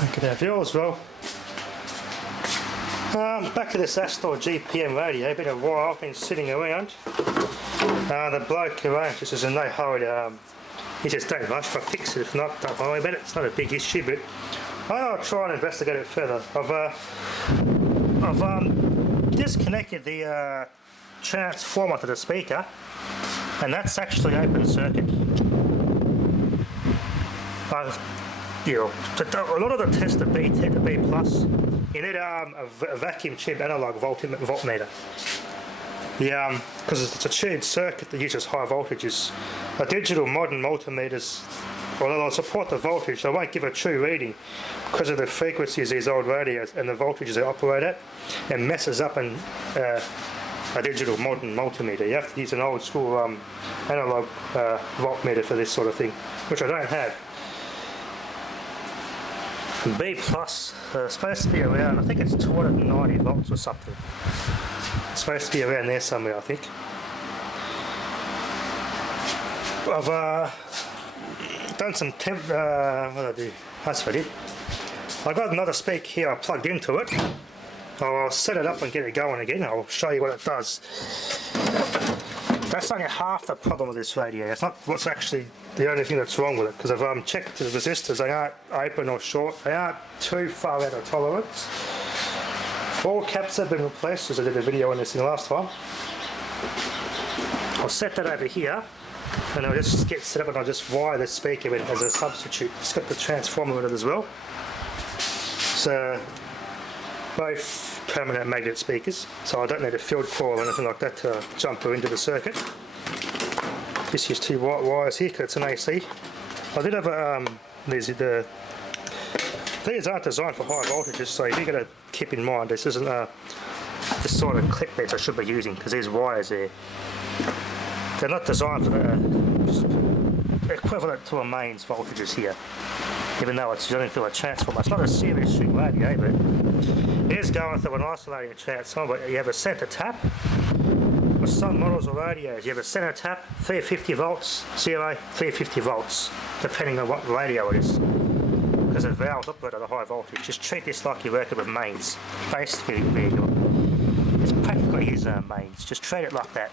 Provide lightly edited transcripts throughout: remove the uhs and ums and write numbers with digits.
Look at that view as well. Back to this Astor GPM radio, been a while, I've been sitting around. The bloke who owns this is in no hurry. He says don't rush, if I fix it, if not, don't worry about it, it's not a big issue, but I'll try and investigate it further. I've disconnected the transformer to the speaker, and that's actually open circuit. A lot of the tests are B to B+. You need a vacuum tube analog voltmeter. Because it's a tube circuit that uses high voltages. A digital modern multimeters, although they'll support the voltage, they won't give a true reading because of the frequencies of these old radios and the voltages they operate at, and messes up a digital modern multimeter. You have to use an old school analog voltmeter for this sort of thing, which I don't have. B plus supposed to be around, I think it's 290 volts or something. It's supposed to be around there somewhere, I think. I've done some temp. What did I do? That's what I did. I got another speaker here. I plugged into it. I'll set it up and get it going again. I'll show you what it does. That's only half the problem with this radio. It's not what's actually the only thing that's wrong with it, because I've checked the resistors. They aren't open or short. They aren't too far out of tolerance. All caps have been replaced, as I did a video on this thing last time. I'll set that over here, and I'll just get set up and I'll just wire this speaker in as a substitute. It's got the transformer in it as well. So both permanent magnet speakers, so I don't need a field coil or anything like that to jump her into the circuit. Just use two white wires here because it's an AC. I did have these aren't designed for high voltages, so you've got to keep in mind this isn't this sort of clip that I should be using, because these wires there, they're not designed for the equivalent to a mains voltages here, even though it's running through a transformer. It's not a serious string radio, but it is going through an isolating transformer. But you have a centre tap. With some models of radios, you have a centre tap, 350 volts, 350 volts, depending on what radio it is. Because the valves operate at a high voltage. Just treat this like you're working with mains. Basically, it's practically is mains. Just treat it like that.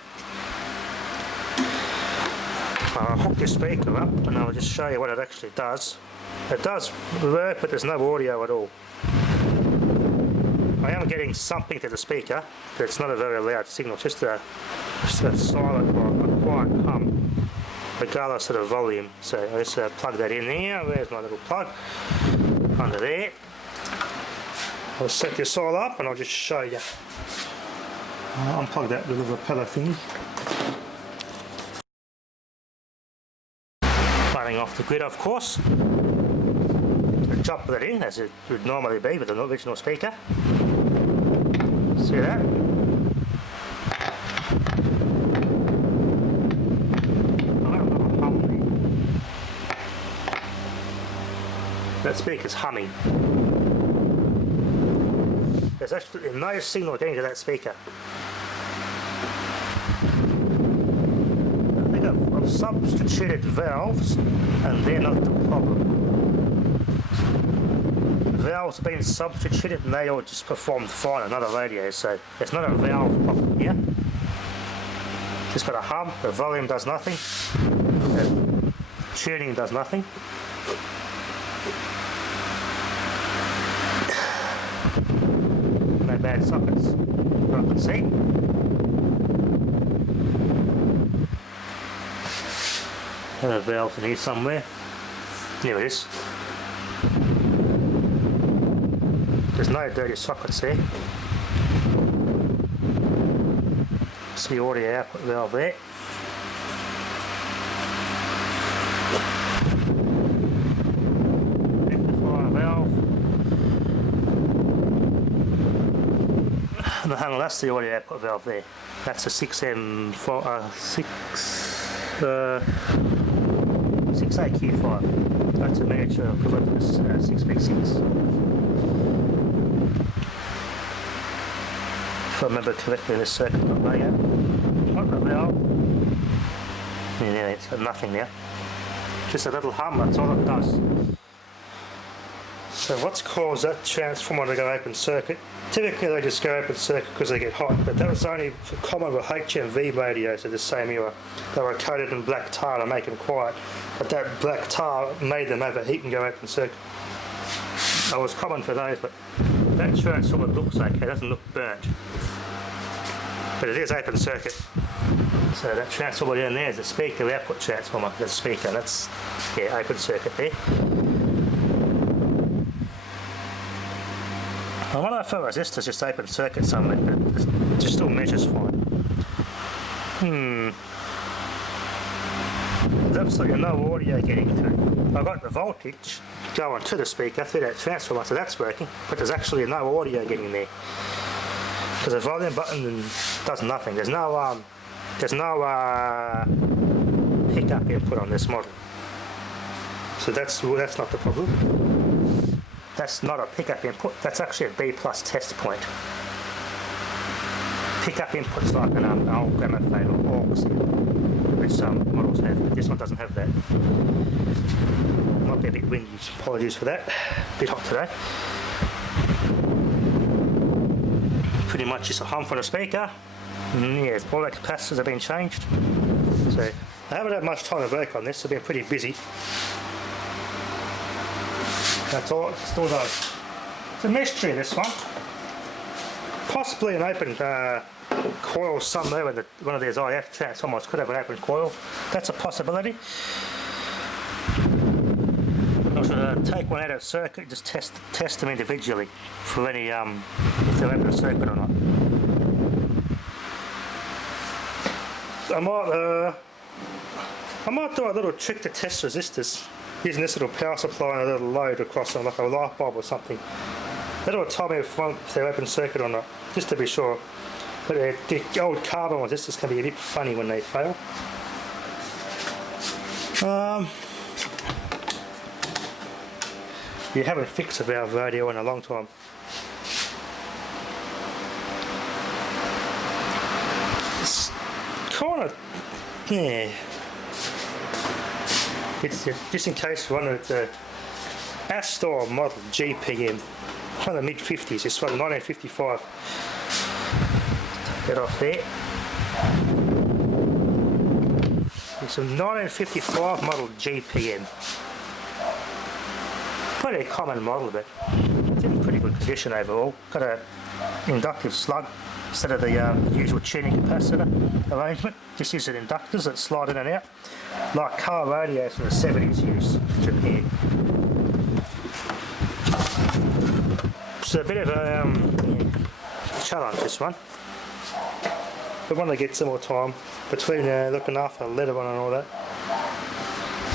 I'll hook this speaker up and I'll just show you what it actually does. It does work, but there's no audio at all. I am getting something to the speaker, but it's not a very loud signal, just a silent or a quiet hum, regardless of the volume. So I just plug that in there. There's my little plug under there. I'll set this all up and I'll just show you. I'll unplug that little repeller thingy. Running off the grid, of course. Jump it in as it would normally be with an original speaker. See that? That speaker's humming. There's actually no signal getting to that speaker. I think I've substituted valves, and they're not the problem. Valves have been substituted and they all just performed fine on other radios, so it's not a valve problem here. Just got a hum, the volume does nothing, the tuning does nothing. No bad sockets, I can see. Another valve in here somewhere. There it is. There's no dirty sockets there. It's the audio output valve there. Amplifier valve. No, hang on, that's the audio output valve there. That's a 6AQ5. That's a miniature equivalent to 6x6. If I remember correctly, this circuit not there yet. Not the valve. Yeah, it's got nothing there. Just a little hum, that's all it does. So what's caused that transformer to go open circuit? Typically they just go open circuit because they get hot, but that was only common with HMV radios of the same era. They were coated in black tar to make them quiet, but that black tar made them overheat and go open circuit. That was common for those, but that transformer looks okay, it doesn't look burnt. But it is open circuit. So that transformer down there is the speaker, the output transformer, the speaker, that's, yeah, open circuit there. I wonder if a resistor's just open circuit somewhere, but it just still measures fine. There's absolutely no audio getting through. I've got the voltage going to the speaker through that transformer, so that's working, but there's actually no audio getting there. Because the volume button does nothing. There's no pickup input on this model. So that's not the problem. That's not a pickup input, that's actually a B plus test point. Pickup input's like an old gramophone or aux, which some models have, but this one doesn't have that. Might be a bit windy, apologies for that. A bit hot today. Pretty much just a hum for the speaker. Yeah, all the capacitors have been changed. So I haven't had much time to work on this, I've been pretty busy. That's all it still does. It's a mystery, this one. Possibly an open coil somewhere with one of these IF transformers could have an open coil. That's a possibility. I should take one out of circuit, just test them individually for any if they're open circuit or not. I might do a little trick to test resistors using this little power supply and a little load across them, like a light bulb or something. That'll tell me if they're open circuit or not, just to be sure. But the old carbon resistors can be a bit funny when they fail. You haven't fixed a valve radio in a long time. It's kind of, yeah. It's just in case you wonder, it's a Astor model GPM, one of the mid 50s. It's from 1955. Take that off there. It's a 1955 model GPM. Pretty common model, but it's in pretty good condition overall. Got an inductive slug instead of the usual tuning capacitor arrangement. This is an inductors that slide in and out, like car radios from the 70s use in Japan. It's a bit of a challenge, this one. But when I get some more time between looking after the leather one and all that,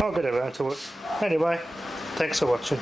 I'll get around to it. Anyway, thanks for watching.